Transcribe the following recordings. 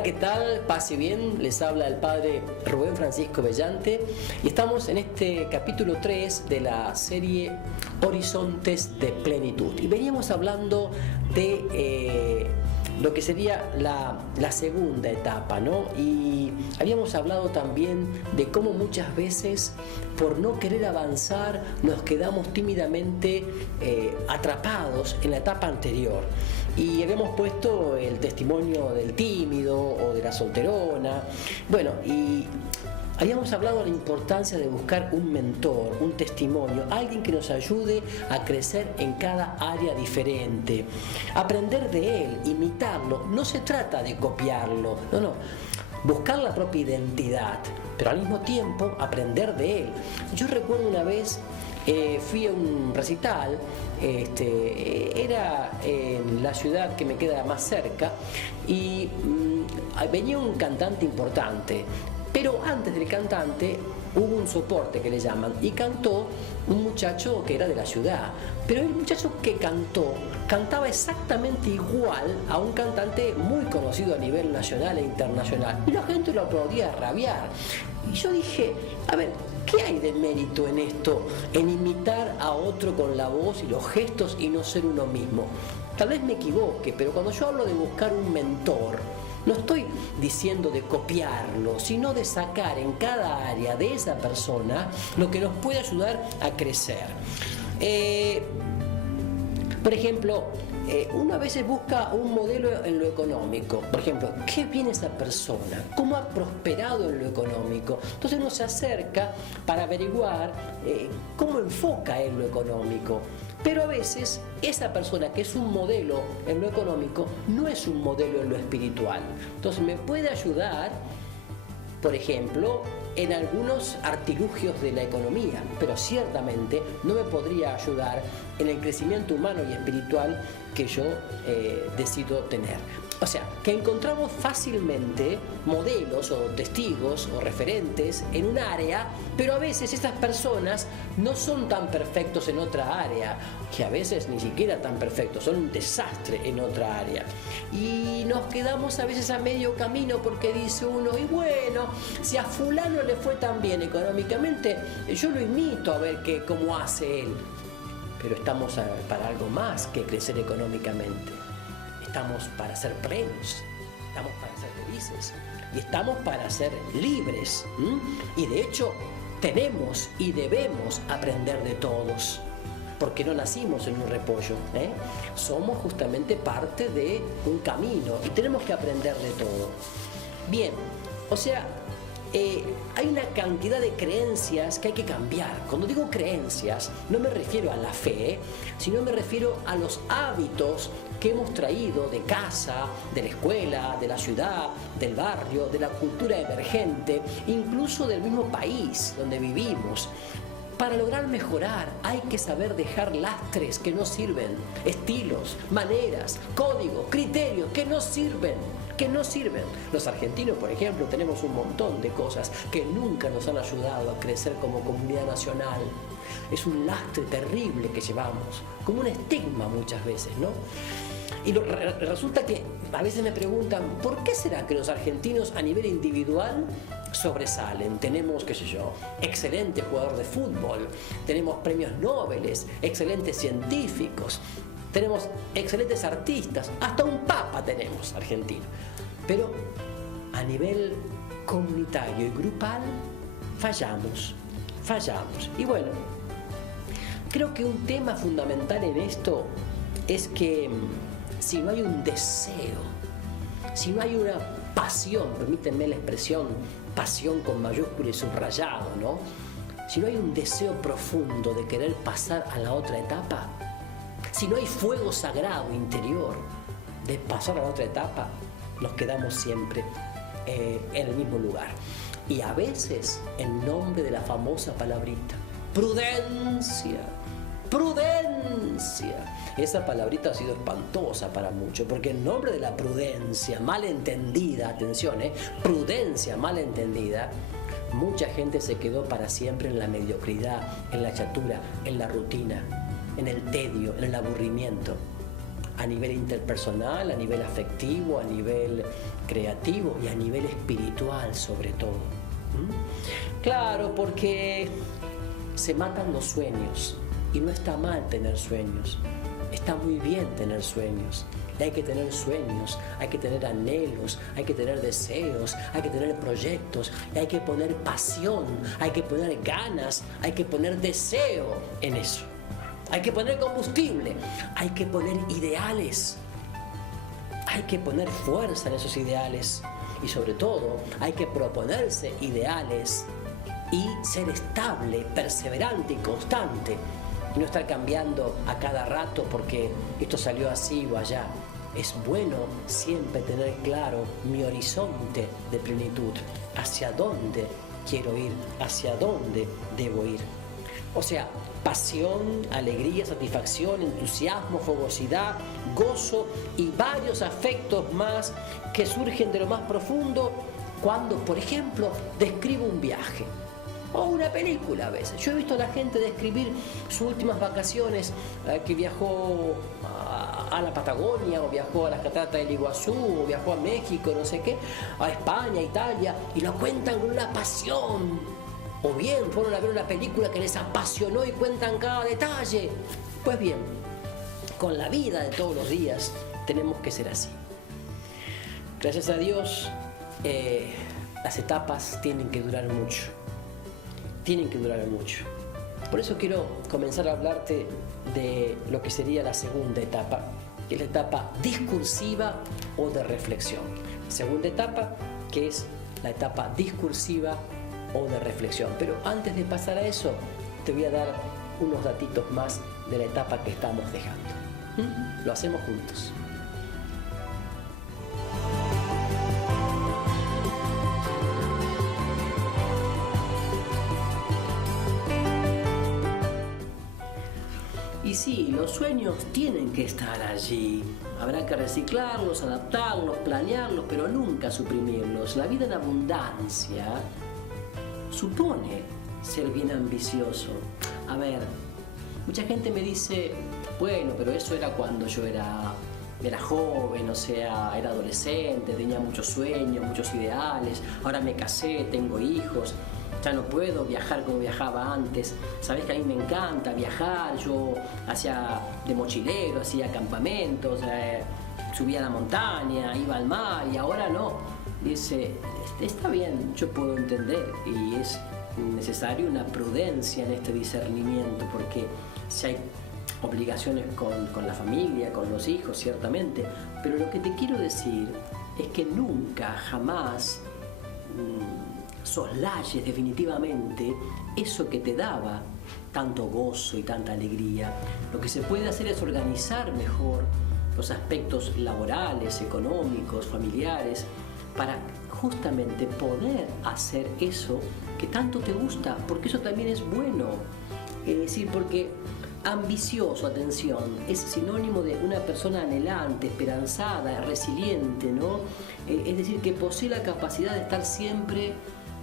Hola, ¿qué tal? Pase bien, les habla el padre Rubén Francisco Bellante y estamos en este capítulo 3 de la serie Horizontes de Plenitud. Y veníamos hablando de lo que sería la segunda etapa, ¿no? Y habíamos hablado también de cómo muchas veces, por no querer avanzar, nos quedamos tímidamente atrapados en la etapa anterior. Y habíamos puesto el testimonio del tímido o de la solterona. Bueno, y habíamos hablado de la importancia de buscar un mentor, un testimonio, alguien que nos ayude a crecer en cada área diferente. Aprender de él, imitarlo, no se trata de copiarlo, no. Buscar la propia identidad, pero al mismo tiempo aprender de él. Yo recuerdo una vez, fui a un recital, era en la ciudad que me queda más cerca y venía un cantante importante. Pero antes del cantante hubo un soporte que le llaman y cantó un muchacho que era de la ciudad. Pero el muchacho que cantaba exactamente igual a un cantante muy conocido a nivel nacional e internacional. Y la gente lo aplaudía a rabiar. Y yo dije, a ver, ¿qué hay de mérito en esto? En imitar a otro con la voz y los gestos y no ser uno mismo. Tal vez me equivoque, pero cuando yo hablo de buscar un mentor, no estoy diciendo de copiarlo, sino de sacar en cada área de esa persona lo que nos puede ayudar a crecer. Por ejemplo, uno a veces busca un modelo en lo económico. Por ejemplo, ¿qué viene esa persona? ¿Cómo ha prosperado en lo económico? Entonces uno se acerca para averiguar cómo enfoca en lo económico. Pero a veces esa persona que es un modelo en lo económico no es un modelo en lo espiritual. Entonces me puede ayudar, por ejemplo, en algunos artilugios de la economía, pero ciertamente no me podría ayudar en el crecimiento humano y espiritual que yo decido tener. O sea, que encontramos fácilmente modelos o testigos o referentes en un área, pero a veces esas personas no son tan perfectos en otra área, que a veces ni siquiera tan perfectos, son un desastre en otra área. Y nos quedamos a veces a medio camino porque dice uno, y bueno, si a fulano le fue tan bien económicamente, yo lo imito a ver cómo hace él. Pero estamos para algo más que crecer económicamente. Estamos para ser plenos, estamos para ser felices y estamos para ser libres. Y de hecho tenemos y debemos aprender de todos, porque no nacimos en un repollo, somos justamente parte de un camino y tenemos que aprender de todo. Bien, o sea, hay una cantidad de creencias que hay que cambiar. Cuando digo creencias, no me refiero a la fe, sino me refiero a los hábitos que hemos traído de casa, de la escuela, de la ciudad, del barrio, de la cultura emergente, incluso del mismo país donde vivimos. Para lograr mejorar hay que saber dejar lastres que no sirven, estilos, maneras, códigos, criterios que no sirven. Los argentinos, por ejemplo, tenemos un montón de cosas que nunca nos han ayudado a crecer como comunidad nacional. Es un lastre terrible que llevamos, como un estigma muchas veces, ¿no? Y resulta que a veces me preguntan, ¿por qué será que los argentinos a nivel individual sobresalen? Tenemos, qué sé yo, excelente jugador de fútbol, tenemos premios Nobel, excelentes científicos, tenemos excelentes artistas, hasta un papa tenemos argentino. Pero a nivel comunitario y grupal fallamos. Y bueno, creo que un tema fundamental en esto es que si no hay un deseo, si no hay una pasión, permítanme la expresión, pasión con mayúscula y subrayado, ¿no? Si no hay un deseo profundo de querer pasar a la otra etapa, si no hay fuego sagrado interior de pasar a la otra etapa, nos quedamos siempre en el mismo lugar. Y a veces, en nombre de la famosa palabrita, prudencia. Esa palabrita ha sido espantosa para muchos, porque en nombre de la prudencia mal entendida, atención, prudencia mal entendida, mucha gente se quedó para siempre en la mediocridad, en la chatura, en la rutina, en el tedio, en el aburrimiento. a nivel interpersonal, a nivel afectivo, a nivel creativo y a nivel espiritual sobre todo. Claro, porque se matan los sueños y no está mal tener sueños, está muy bien tener sueños. Y hay que tener sueños, hay que tener anhelos, hay que tener deseos, hay que tener proyectos, y hay que poner pasión, hay que poner ganas, hay que poner deseo en eso. Hay que poner combustible, hay que poner ideales, hay que poner fuerza en esos ideales y sobre todo hay que proponerse ideales y ser estable, perseverante y constante y no estar cambiando a cada rato porque esto salió así o allá. Es bueno siempre tener claro mi horizonte de plenitud, hacia dónde quiero ir, hacia dónde debo ir. O sea, pasión, alegría, satisfacción, entusiasmo, fogosidad, gozo y varios afectos más que surgen de lo más profundo cuando, por ejemplo, describo un viaje o una película a veces. Yo he visto a la gente describir sus últimas vacaciones, que viajó a la Patagonia, o viajó a las cataratas del Iguazú, o viajó a México, no sé qué, a España, Italia, y lo cuentan con una pasión. O bien fueron a ver una película que les apasionó y cuentan cada detalle. Pues bien, con la vida de todos los días tenemos que ser así. Gracias a Dios, las etapas tienen que durar mucho. Tienen que durar mucho. Por eso quiero comenzar a hablarte de lo que sería la segunda etapa, que es la etapa discursiva o de reflexión. Segunda etapa, que es la etapa discursiva o de reflexión. Pero antes de pasar a eso, te voy a dar unos datitos más de la etapa que estamos dejando. Lo hacemos juntos. Y sí, los sueños tienen que estar allí. Habrá que reciclarlos, adaptarlos, planearlos, pero nunca suprimirlos. La vida en abundancia supone ser bien ambicioso. A ver, mucha gente me dice, bueno, pero eso era cuando yo era joven, o sea, era adolescente, tenía muchos sueños, muchos ideales, ahora me casé, tengo hijos, ya no puedo viajar como viajaba antes. Sabés que a mí me encanta viajar, yo hacía de mochilero, hacía campamentos, subía a la montaña, iba al mar y ahora no. Dice, está bien, yo puedo entender y es necesario una prudencia en este discernimiento porque si hay obligaciones con la familia, con los hijos, ciertamente, pero lo que te quiero decir es que nunca, jamás soslayes definitivamente eso que te daba tanto gozo y tanta alegría. Lo que se puede hacer es organizar mejor los aspectos laborales, económicos, familiares, para justamente poder hacer eso que tanto te gusta, porque eso también es bueno. Es decir, porque ambicioso, atención, es sinónimo de una persona anhelante, esperanzada, resiliente, ¿no? Es decir, que posee la capacidad de estar siempre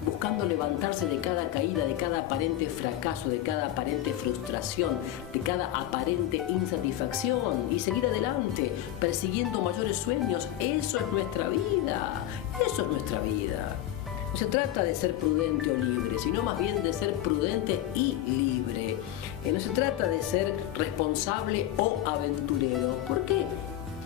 buscando levantarse de cada caída, de cada aparente fracaso, de cada aparente frustración, de cada aparente insatisfacción y seguir adelante, persiguiendo mayores sueños. Eso es nuestra vida, eso es nuestra vida. No se trata de ser prudente o libre, sino más bien de ser prudente y libre. No se trata de ser responsable o aventurero. ¿Por qué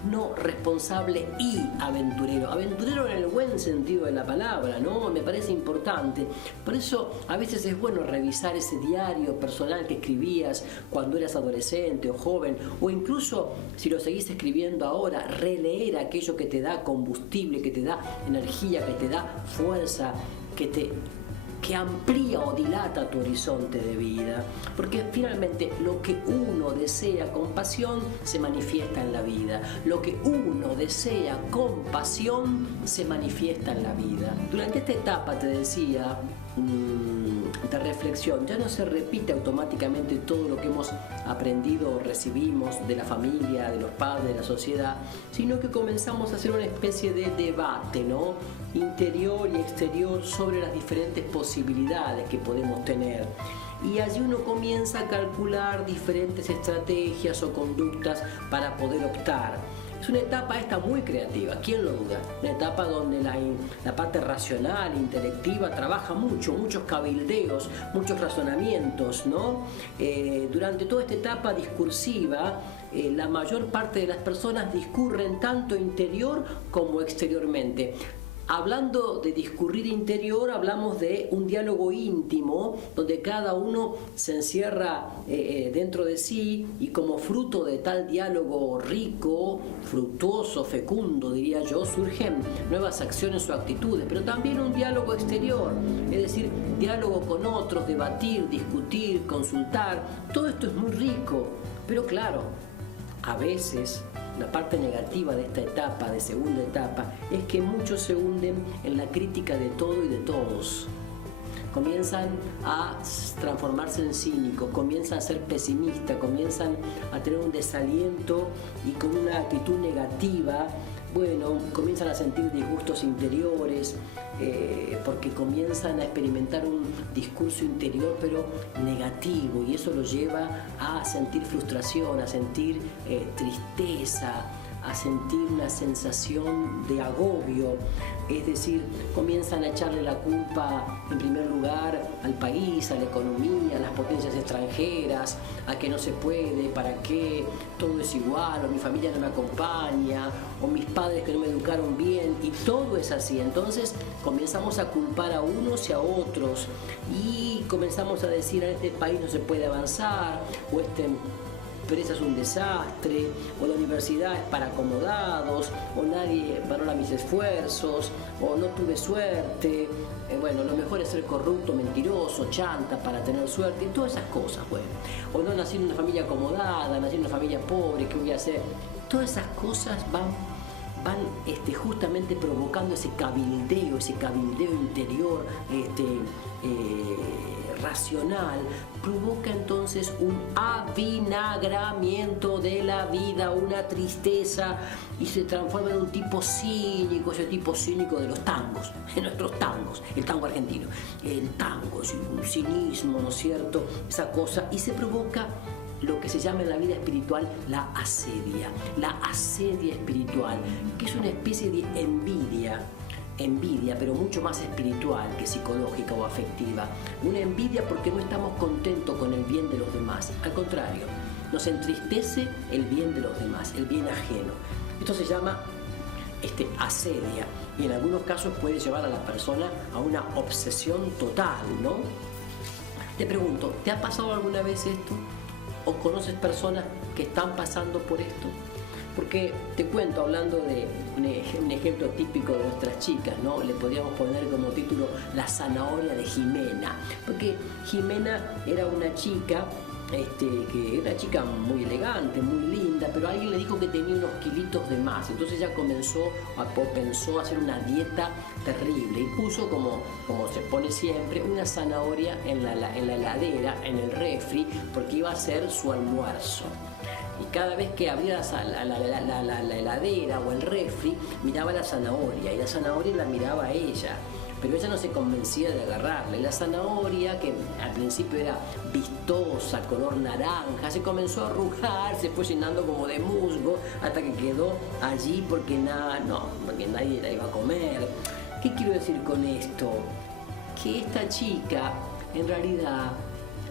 no responsable y aventurero? Aventurero en el buen sentido de la palabra, ¿no? Me parece importante. Por eso a veces es bueno revisar ese diario personal que escribías cuando eras adolescente o joven, o incluso si lo seguís escribiendo ahora, releer aquello que te da combustible, que te da energía, que te da fuerza, que amplía o dilata tu horizonte de vida, porque finalmente lo que uno desea con pasión se manifiesta en la vida, lo que uno desea con pasión se manifiesta en la vida. Durante esta etapa, te decía, de reflexión. Ya no se repite automáticamente todo lo que hemos aprendido o recibimos de la familia, de los padres, de la sociedad, sino que comenzamos a hacer una especie de debate, ¿no? Interior y exterior sobre las diferentes posibilidades que podemos tener. Y allí uno comienza a calcular diferentes estrategias o conductas para poder optar. Es una etapa esta muy creativa, ¿quién lo duda? Una etapa donde la parte racional, intelectiva, trabaja mucho, muchos cabildeos, muchos razonamientos, ¿no? Durante toda esta etapa discursiva, la mayor parte de las personas discurren tanto interior como exteriormente. Hablando de discurrir interior, hablamos de un diálogo íntimo donde cada uno se encierra dentro de sí y como fruto de tal diálogo rico, fructuoso, fecundo, diría yo, surgen nuevas acciones o actitudes, pero también un diálogo exterior, es decir, diálogo con otros, debatir, discutir, consultar. Todo esto es muy rico, pero claro, a veces la parte negativa de esta etapa, de segunda etapa, es que muchos se hunden en la crítica de todo y de todos. Comienzan a transformarse en cínicos, comienzan a ser pesimistas, comienzan a tener un desaliento y con una actitud negativa. Bueno, comienzan a sentir disgustos interiores porque comienzan a experimentar un discurso interior pero negativo, y eso los lleva a sentir frustración, a sentir tristeza, a sentir una sensación de agobio. Es decir, comienzan a echarle la culpa en primer lugar al país, a la economía, a las potencias extranjeras, a que no se puede, para qué, todo es igual, o mi familia no me acompaña, o mis padres que no me educaron bien, y todo es así. Entonces comenzamos a culpar a unos y a otros, y comenzamos a decir: en este país no se puede avanzar, o esta empresa es un desastre, o la universidad es para acomodados, o nadie valora mis esfuerzos, o no tuve suerte, bueno, lo mejor es ser corrupto, mentiroso, chanta para tener suerte, y todas esas cosas, bueno. O no nací en una familia acomodada, nací en una familia pobre, ¿qué voy a hacer? Todas esas cosas van justamente provocando ese cabildeo interior racional, provoca entonces un avinagramiento de la vida, una tristeza, y se transforma en un tipo cínico, ese tipo cínico de los tangos, en nuestros tangos, el tango argentino, el tango, un cinismo, ¿no es cierto? Esa cosa, y se provoca lo que se llama en la vida espiritual la asedia espiritual, que es una especie de envidia, pero mucho más espiritual que psicológica o afectiva. Una envidia porque no estamos contentos con el bien de los demás. Al contrario, nos entristece el bien de los demás, el bien ajeno. Esto se llama asedia, y en algunos casos puede llevar a la persona a una obsesión total, ¿no? Te pregunto, ¿te ha pasado alguna vez esto? ¿O conoces personas que están pasando por esto? Porque te cuento, hablando de un ejemplo típico de nuestras chicas, ¿no? Le podríamos poner como título La zanahoria de Jimena, porque Jimena era una chica, que era una chica muy elegante, muy linda, pero alguien le dijo que tenía unos kilitos de más, entonces ella pensó hacer una dieta terrible y puso, como se pone siempre, una zanahoria en la heladera, en el refri, porque iba a ser su almuerzo. Y cada vez que abría la heladera o el refri, miraba la zanahoria, y la zanahoria la miraba a ella, pero ella no se convencía de agarrarla. Y la zanahoria, que al principio era vistosa, color naranja, se comenzó a arrugar, se fue llenando como de musgo, hasta que quedó allí porque nadie la iba a comer. ¿Qué quiero decir con esto? Que esta chica en realidad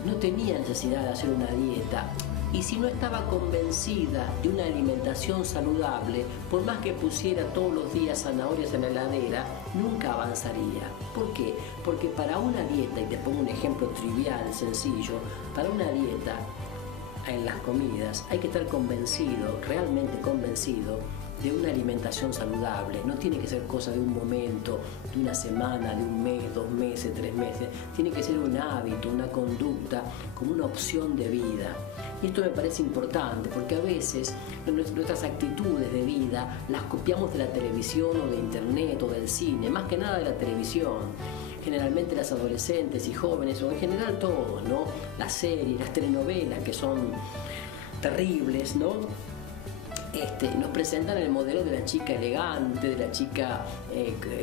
no tenía necesidad de hacer una dieta. Y si no estaba convencida de una alimentación saludable, por más que pusiera todos los días zanahorias en la heladera, nunca avanzaría. ¿Por qué? Porque para una dieta, y te pongo un ejemplo trivial, sencillo, para una dieta en las comidas hay que estar convencido, realmente convencido, de una alimentación saludable. No tiene que ser cosa de un momento, de una semana, de un mes, 2 meses, 3 meses. Tiene que ser un hábito, una conducta, como una opción de vida. Y esto me parece importante porque a veces nuestras actitudes de vida las copiamos de la televisión o de internet o del cine, más que nada de la televisión. generalmente las adolescentes y jóvenes, o en general todos, ¿no? Las series, las telenovelas, que son terribles, ¿no? Nos presentan el modelo de la chica elegante, de la chica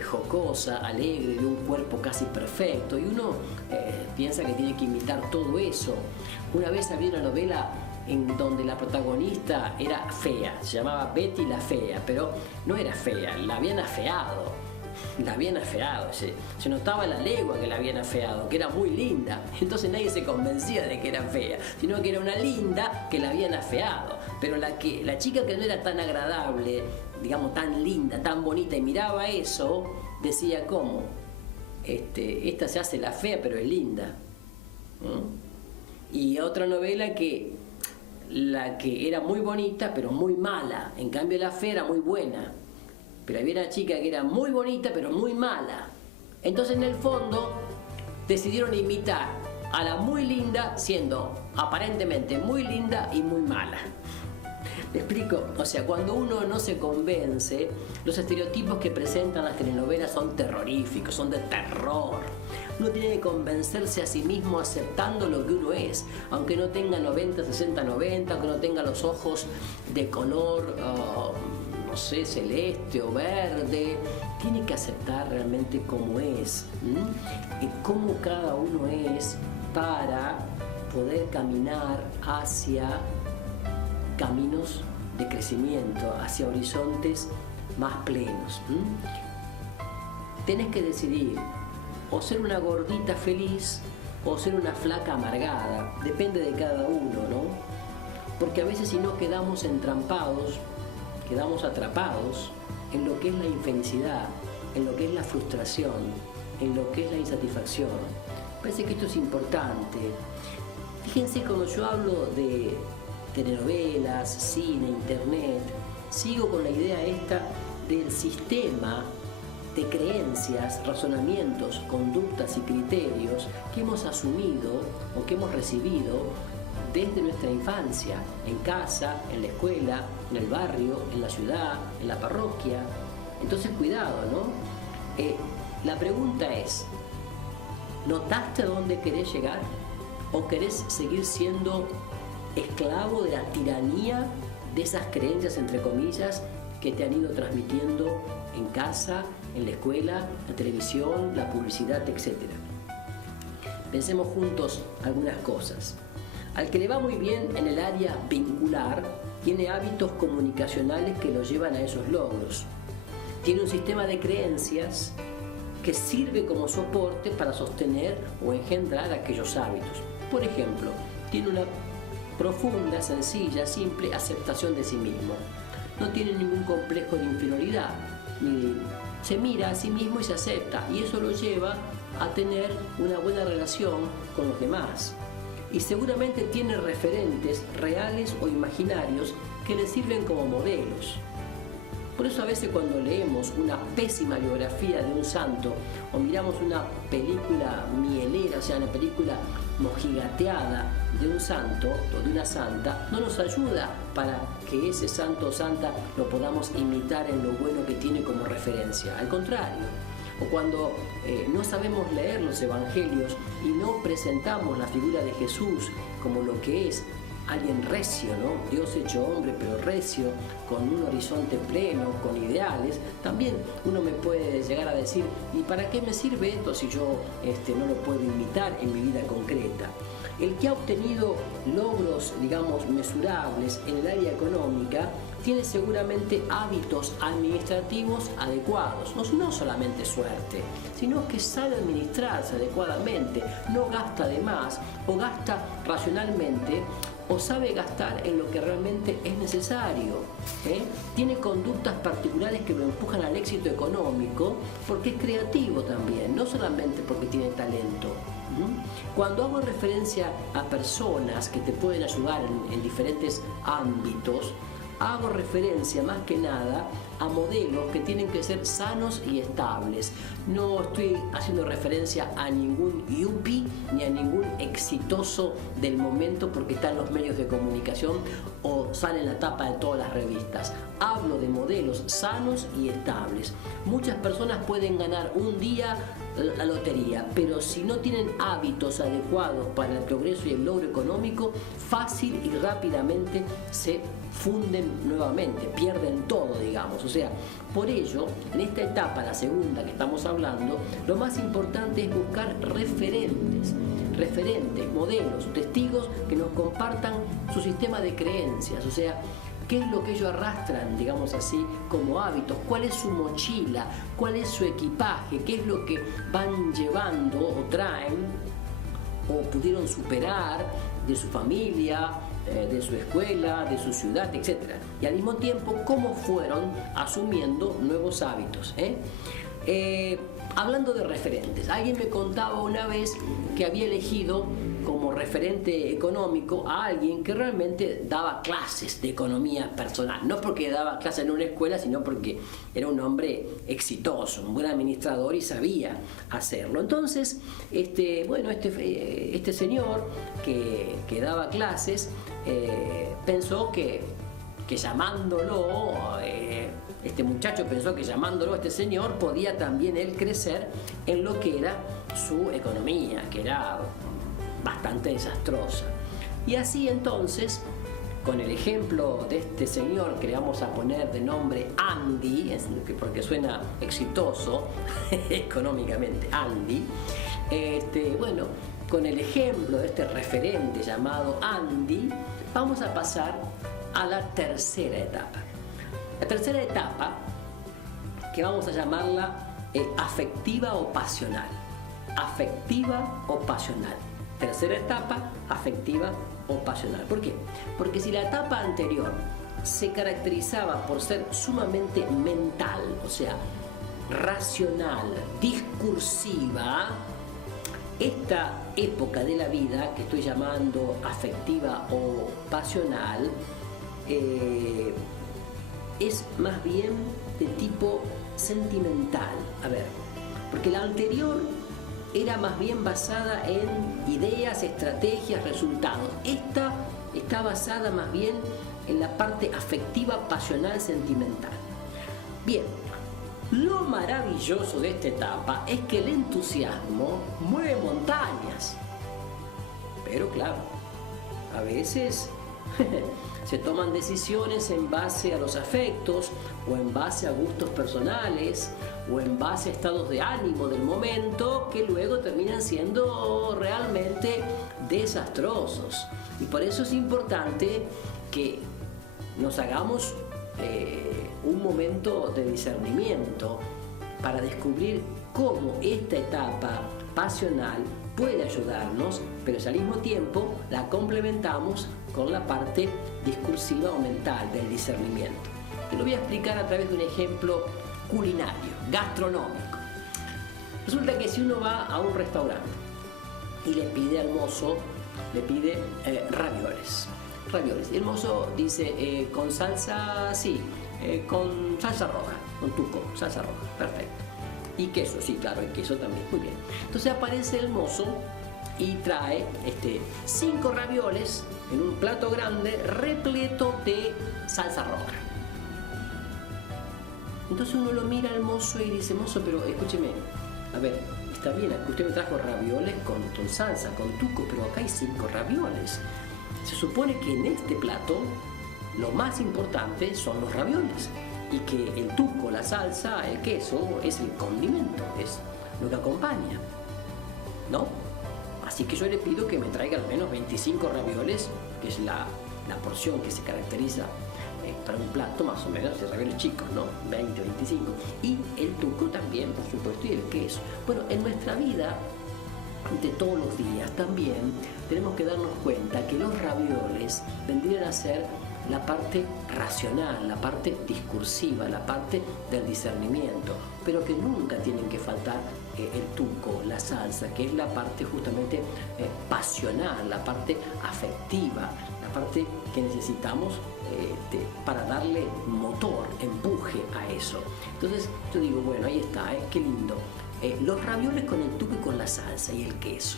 jocosa, alegre, de un cuerpo casi perfecto, y uno piensa que tiene que imitar todo eso. Una vez había una novela en donde la protagonista era fea, se llamaba Betty la Fea, pero no era fea, la habían afeado. Se notaba a la legua que la habían afeado, que era muy linda. Entonces nadie se convencía de que era fea, sino que era una linda que la habían afeado. Pero la chica que no era tan agradable, digamos tan linda, tan bonita, y miraba eso, decía, ¿cómo? Esta se hace la fea, pero es linda. Y otra novela que la que era muy bonita, pero muy mala. En cambio la fea era muy buena. Pero había una chica que era muy bonita, pero muy mala. Entonces, en el fondo, decidieron imitar a la muy linda, siendo aparentemente muy linda y muy mala. ¿Me explico? O sea, cuando uno no se convence, los estereotipos que presentan las telenovelas son terroríficos, son de terror. Uno tiene que convencerse a sí mismo aceptando lo que uno es, aunque no tenga 90, 60, 90, aunque no tenga los ojos de color no sé, celeste o verde. Tiene que aceptar realmente cómo es, y cómo cada uno es, para poder caminar hacia caminos de crecimiento, hacia horizontes más plenos. Tenés que decidir o ser una gordita feliz o ser una flaca amargada, depende de cada uno, ¿no? Porque a veces, si no, quedamos entrampados, quedamos atrapados en lo que es la infelicidad, en lo que es la frustración, en lo que es la insatisfacción. Parece que esto es importante. Fíjense, cuando yo hablo de telenovelas, cine, internet, sigo con la idea esta del sistema de creencias, razonamientos, conductas y criterios que hemos asumido o que hemos recibido desde nuestra infancia, en casa, en la escuela, en el barrio, en la ciudad, en la parroquia. Entonces, cuidado, ¿no? La pregunta es, ¿notaste a dónde querés llegar? ¿O querés seguir siendo esclavo de la tiranía de esas creencias, entre comillas, que te han ido transmitiendo en casa, en la escuela, la televisión, la publicidad, etcétera? Pensemos juntos algunas cosas. Al que le va muy bien en el área vincular, tiene hábitos comunicacionales que lo llevan a esos logros. Tiene un sistema de creencias que sirve como soporte para sostener o engendrar aquellos hábitos. Por ejemplo, tiene una profunda, sencilla, simple aceptación de sí mismo. No tiene ningún complejo de inferioridad, se mira a sí mismo y se acepta, y eso lo lleva a tener una buena relación con los demás. Y seguramente tiene referentes reales o imaginarios que le sirven como modelos. Por eso, a veces, cuando leemos una pésima biografía de un santo o miramos una película mielera, o sea, una película mojigateada de un santo o de una santa, no nos ayuda para que ese santo o santa lo podamos imitar en lo bueno que tiene como referencia. Al contrario, o cuando no sabemos leer los evangelios y no presentamos la figura de Jesús como lo que es, alguien recio, ¿no? Dios hecho hombre, pero recio, con un horizonte pleno, con ideales. También uno me puede llegar a decir, ¿y para qué me sirve esto si yo no lo puedo imitar en mi vida concreta? El que ha obtenido logros, digamos, mesurables en el área económica, tiene seguramente hábitos administrativos adecuados. No solamente suerte, sino que sabe administrarse adecuadamente, no gasta de más o gasta racionalmente, o sabe gastar en lo que realmente es necesario. Tiene conductas particulares que lo empujan al éxito económico, porque es creativo también, no solamente porque tiene talento. Cuando hago referencia a personas que te pueden ayudar en diferentes ámbitos, hago referencia más que nada a modelos que tienen que ser sanos y estables. No estoy haciendo referencia a ningún yuppie ni a ningún exitoso del momento porque está en los medios de comunicación o sale en la tapa de todas las revistas. Hablo de modelos sanos y estables. Muchas personas pueden ganar un día la lotería, pero si no tienen hábitos adecuados para el progreso y el logro económico, fácil y rápidamente se funden nuevamente, pierden todo, digamos. O sea, por ello, en esta etapa, la segunda que estamos hablando, lo más importante es buscar referentes, modelos, testigos que nos compartan su sistema de creencias, o sea, qué es lo que ellos arrastran, digamos así, como hábitos, cuál es su mochila, cuál es su equipaje, qué es lo que van llevando o traen o pudieron superar de su familia, de su escuela, de su ciudad, etc. Y al mismo tiempo, cómo fueron asumiendo nuevos hábitos. Hablando de referentes, alguien me contaba una vez que había elegido como referente económico a alguien que realmente daba clases de economía personal, no porque daba clases en una escuela, sino porque era un hombre exitoso, un buen administrador y sabía hacerlo. Entonces, este señor que daba clases pensó que llamándolo, este muchacho pensó que llamándolo a este señor podía también él crecer en lo que era su economía, que era bastante desastrosa. Y así entonces, con el ejemplo de este señor que le vamos a poner de nombre Andy, porque suena exitoso económicamente, Andy, con el ejemplo de este referente llamado Andy, vamos a pasar a la tercera etapa. La tercera etapa, que vamos a llamarla afectiva o pasional. Afectiva o pasional. Tercera etapa, afectiva o pasional. ¿Por qué? Porque si la etapa anterior se caracterizaba por ser sumamente mental, o sea, racional, discursiva, esta época de la vida que estoy llamando afectiva o pasional es más bien de tipo sentimental. A ver, porque la anterior era más bien basada en ideas, estrategias, resultados. Esta está basada más bien en la parte afectiva, pasional, sentimental. Bien, lo maravilloso de esta etapa es que el entusiasmo mueve montañas. Pero claro, a veces se toman decisiones en base a los afectos o en base a gustos personales o en base a estados de ánimo del momento que luego terminan siendo realmente desastrosos. Y por eso es importante que nos hagamos un momento de discernimiento para descubrir cómo esta etapa pasional puede ayudarnos, pero si al mismo tiempo la complementamos con la parte discursiva o mental del discernimiento. Te lo voy a explicar a través de un ejemplo culinario, gastronómico. Resulta que si uno va a un restaurante y le pide al mozo, ravioles. Y el mozo dice, con salsa, sí, con salsa roja, con tuco, salsa roja, perfecto. Y queso, sí, claro, y queso también, muy bien. Entonces aparece el mozo y trae 5 ravioles en un plato grande repleto de salsa roja. Entonces uno lo mira al mozo y dice, mozo, pero escúcheme, a ver, está bien, usted me trajo ravioles con salsa, con tuco, pero acá hay 5 ravioles. Se supone que en este plato lo más importante son los ravioles y que el tuco, la salsa, el queso es el condimento, es lo que acompaña, ¿no? Así que yo le pido que me traiga al menos 25 ravioles, que es la porción que se caracteriza para un plato más o menos de ravioles chicos, ¿no? 20 o 25. Y el tuco también, por supuesto, y el queso. Bueno, en nuestra vida de todos los días también tenemos que darnos cuenta que los ravioles vendrían a ser la parte racional, la parte discursiva, la parte del discernimiento, pero que nunca tienen que faltar el tuco, la salsa, que es la parte justamente pasional, la parte afectiva, la la parte que necesitamos para darle motor, empuje a eso. Entonces yo digo, bueno, ahí está, qué lindo. Los ravioles con el tuco y con la salsa y el queso.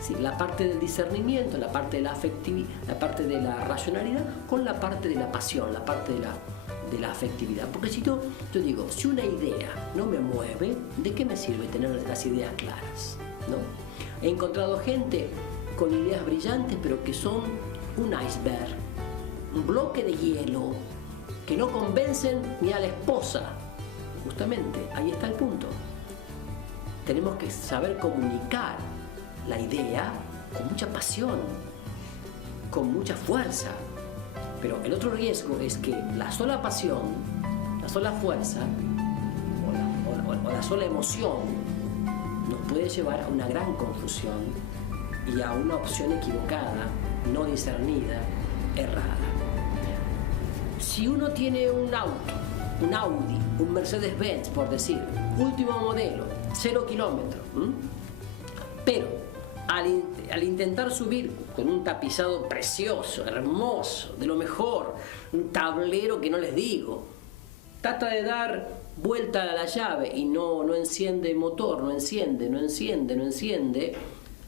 ¿Sí? La parte del discernimiento, la parte de la afectividad, la parte de la racionalidad con la parte de la pasión, la parte de la afectividad. Porque si yo digo, si una idea no me mueve, ¿de qué me sirve tener las ideas claras? ¿No? He encontrado gente con ideas brillantes, pero que son un iceberg, un bloque de hielo, que no convencen ni a la esposa. Justamente, ahí está el punto. Tenemos que saber comunicar la idea con mucha pasión, con mucha fuerza. Pero el otro riesgo es que la sola pasión, la sola fuerza o la sola emoción nos puede llevar a una gran confusión y a una opción equivocada, no discernida, errada. Si uno tiene un auto, un Audi, un Mercedes-Benz, por decir, último modelo, 0 kilómetros, pero al intentar subir con un tapizado precioso, hermoso, de lo mejor, un tablero que no les digo, trata de dar vuelta a la llave y no enciende el motor, no enciende,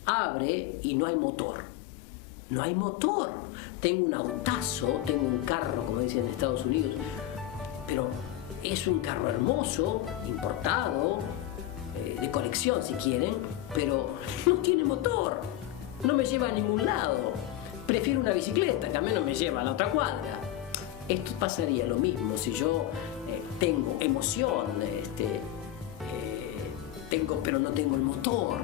abre y no hay motor. No hay motor. Tengo un autazo, tengo un carro, como dicen en Estados Unidos, pero es un carro hermoso, importado, de colección si quieren, pero no tiene motor, no me lleva a ningún lado. Prefiero una bicicleta, que al menos me lleva a la otra cuadra. Esto pasaría lo mismo si yo tengo emoción, pero no tengo el motor.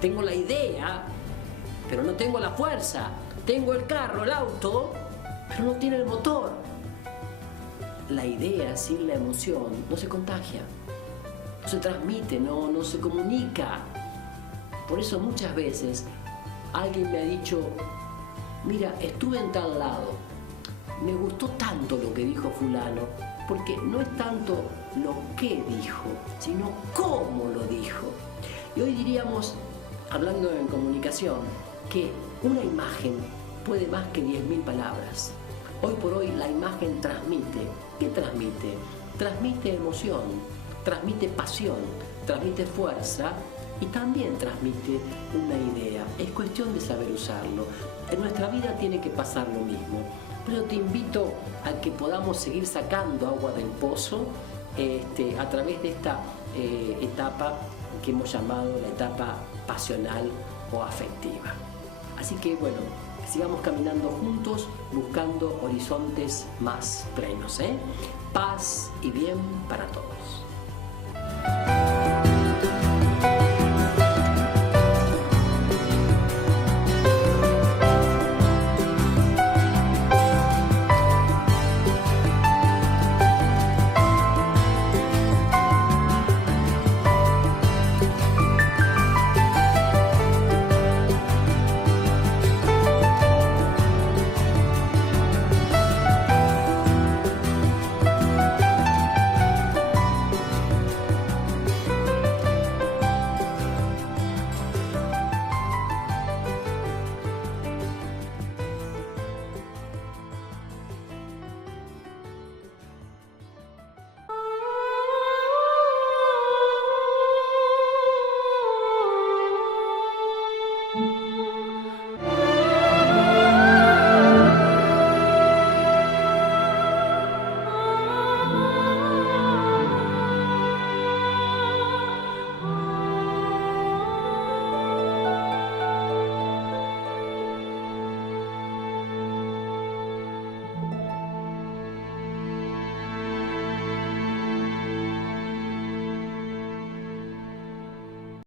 Tengo la idea, pero no tengo la fuerza. Tengo el carro, el auto, pero no tiene el motor. La idea sin la emoción no se contagia, no se transmite, no se comunica. Por eso muchas veces alguien me ha dicho, mira, estuve en tal lado, me gustó tanto lo que dijo fulano, porque no es tanto lo que dijo, sino cómo lo dijo. Y hoy diríamos, hablando en comunicación, que una imagen puede más que 10.000 palabras. Hoy por hoy la imagen transmite. ¿Qué transmite? Transmite emoción, transmite pasión, transmite fuerza y también transmite una idea. Es cuestión de saber usarlo. En nuestra vida tiene que pasar lo mismo. Pero te invito a que podamos seguir sacando agua del pozo a través de esta etapa que hemos llamado la etapa pasional o afectiva. Así que bueno, sigamos caminando juntos buscando horizontes más plenos. Paz y bien para todos.